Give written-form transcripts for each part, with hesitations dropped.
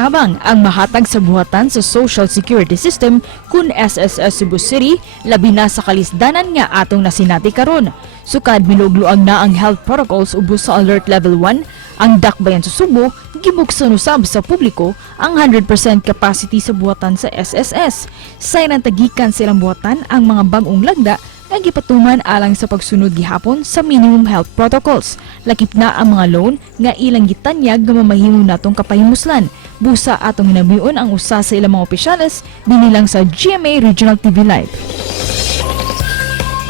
tabang ang mahatag sa buhatan sa Social Security System kun SSS Cebu City, labi na sa kalisdanan nga atong nasinati karon. Sukad minugluang na ang health protocols ubos sa Alert Level 1, ang dakbayan sa Subo, gibuksan usab sa publiko ang 100% capacity sa buhatan sa SSS. Sayang tagikan silang buhatan ang mga bag-ong lagda nga gipatuman alang sa pagsunod gihapon sa minimum health protocols. Lakip na ang mga loan nga ilang gitanyag nga mamahimo natong kapahimuslan. Busa atong hinabiun ang usa sa ilang mga opisyales binilang sa GMA Regional TV Live.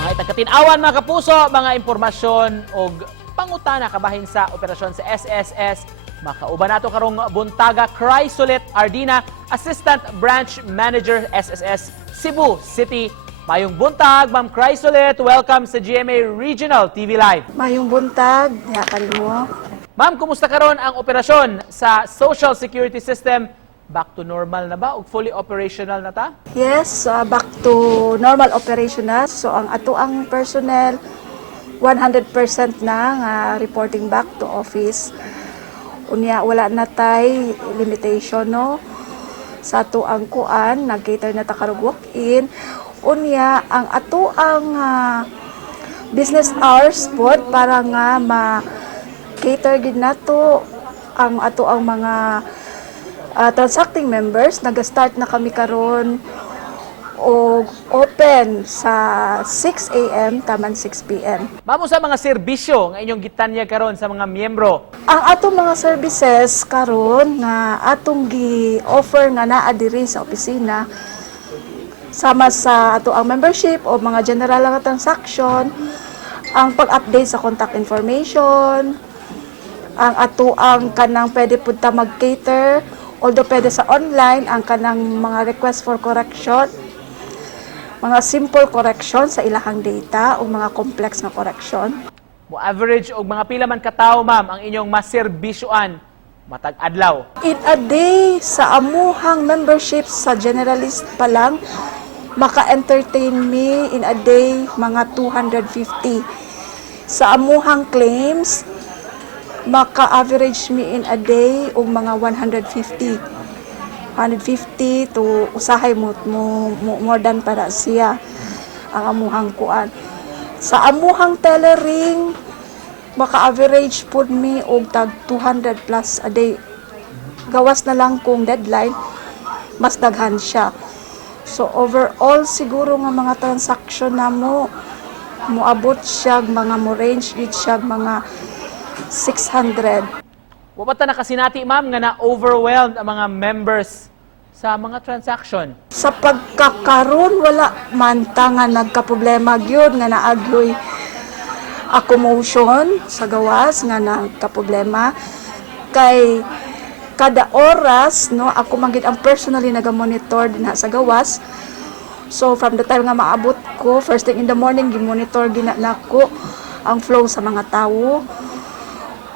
Mga itagkatinawan mga kapuso, mga impormasyon o pangutana kabahin sa operasyon sa SSS. Makauban nato karong buntaga Chrysolite Ardina, Assistant Branch Manager SSS Cebu City. Mayong buntag, Ma'am Chrysolite. Welcome sa GMA Regional TV Live. Mayong buntag, yakan mo. Ma'am, kumusta karon ang operasyon sa Social Security System? Back to normal na ba o fully operational na ta? Yes, back to normal operational. So ang ato ang personnel 100% na nga reporting back to office. Unya wala na tay limitation no. Sa ato ang kuan, nag-cater na ta karong walk-in. Unya ang ato ang business hours pod para nga ma-cater gid nato ang ato ang mga transacting members. Nag-start na kami karon o open sa 6 a.m. taman 6 p.m. Ma'am, sa mga serbisyo nga inyong gitanya karon sa mga miyembro? Ang atong mga services karon nga atong gi-offer nga naa diri sa opisina sama sa ato ang membership o mga general nga transaction, ang pag-update sa contact information, ang ato ang kanang pwede pud ta mag-cater, although pwede sa online ang kanang mga request for correction, mga simple correction sa ilahang data o mga complex na correction. Mo average og mga pila man katawo, ma'am, ang inyong maserbisyoan matag adlaw? In a day, sa amuhang membership sa generalist pa lang, maka-entertain me in a day mga 250. Sa amuhang claims, maka-average me in a day og mga 150. 150 to usahay mo more than para siya ang amuhang kuan. Sa amuhang tellering, maka-average pud me og tag 200 plus a day. Gawas na lang kung deadline, mas daghan siya. So overall siguro nga mga transaction na moabot siya mga mo range gid siya mga 600. Wa pa ta nakasinati, ma'am, nga na-overwhelmed ang mga members sa mga transaction? Sa pagkakaroon wala man ta nga nagkaproblema gyud nga naagyoy accumulation sa gawas nga nagkaproblema kay kada oras no ako magid ang personally naga-monitor dinha sa gawas. So from the time nga maabot ko first thing in the morning gi-monitor gina nako ang flow sa mga tawo.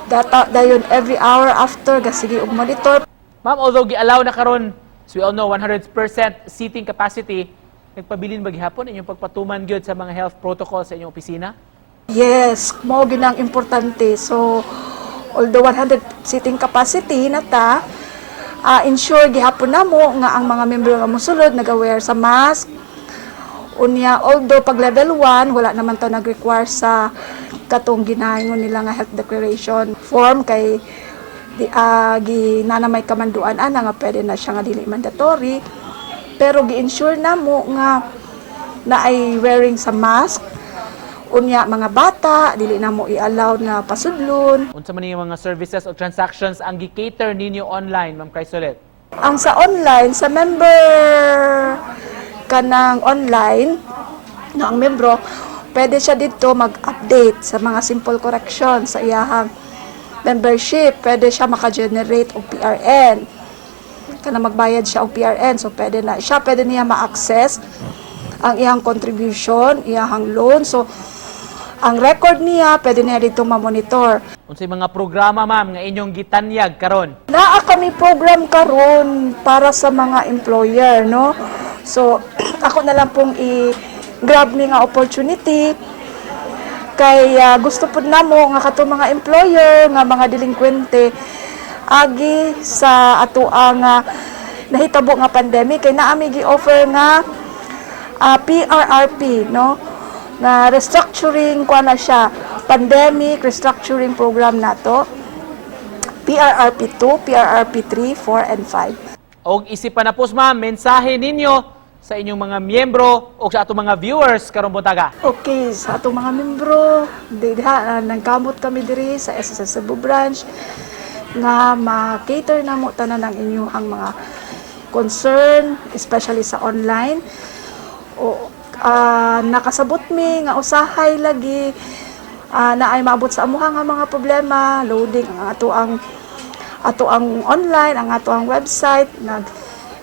Data dayon every hour after gasige og monitor. Ma'am, although gi-allow na karon, so we all know 100% seating capacity, nagpabilin ba gihapon inyong pagpatuman gyud sa mga health protocols sa inyong opisina? Yes, mao ginang importante. So although 100 seating capacity na ta, ensure gihapon namo nga ang mga membro nga mosulod nag-aware sa mask. Unya, although pag level 1, wala naman to nag-require sa katong ginahingon nila nga health declaration form kay ginana may kamanduan ana nga pwede na siya nga dili mandatory. Pero gi-ensure namo nga na ay wearing sa mask. Unya mga bata dili na mo i-allow na pasudlon. Unsa man yung mga services o transactions ang gi-cater ninyo online, Ma'am Chrysolite? Ang sa online sa member kanang online na ang membro pwede siya dito mag-update sa mga simple correction sa iyahang membership. Pwede siya maka-generate og PRN. Kana magbayad siya og PRN so pwede niya ma-access ang iyang contribution, iyahang loan. So ang record niya, pwede niya dito ma-monitor. Unsay mga programa, ma'am, nga inyong gitanyag karon? Naa kami program karon para sa mga employer, no? So, ako na lang pong i-grab ni nga opportunity kay gusto pud namo nga kato mga employer nga mga delinkwente agi sa ato ang nahitabo nga pandemic kay naami gi-offer nga PRRP, no, na restructuring ko na siya, pandemic restructuring program nato, PRRP 2, PRRP 3, 4 and 5. Og isipan na po, ma'am, mensahe ninyo sa inyong mga miyembro o sa atong mga viewers karong buntaga. Okay, sa atong mga membro, nagkamot kami diri sa SSS Cebu branch nga ma-cater na mo tanan ng inyong mga concern, especially sa online. O nakasabot mi nga usahay lagi na ay maabot sa amuha nga mga problema, loading ang ato ang online, ang ato ang website,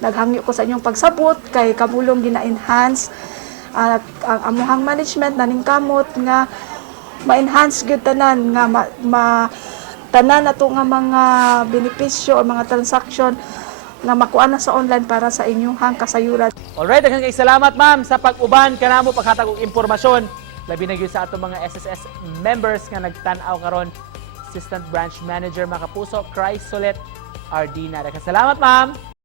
naghangyo ko sa inyong pagsabot kay kamulong gina-enhance ang amuhang management naning kamot nga ma-enhance gyud tanan nga tanan ato nga mga benepisyo o mga transaction nga makuha na sa online para sa inyong kasayuran. Alright, daghang kay salamat, ma'am, sa pag-uban kanamo paghatag og impormasyon. Labi na gyud sa atong mga SSS members nga nagtan-aw karon. Assistant Branch Manager Makapuso, Chrysolet Ardina. Daghang salamat, ma'am.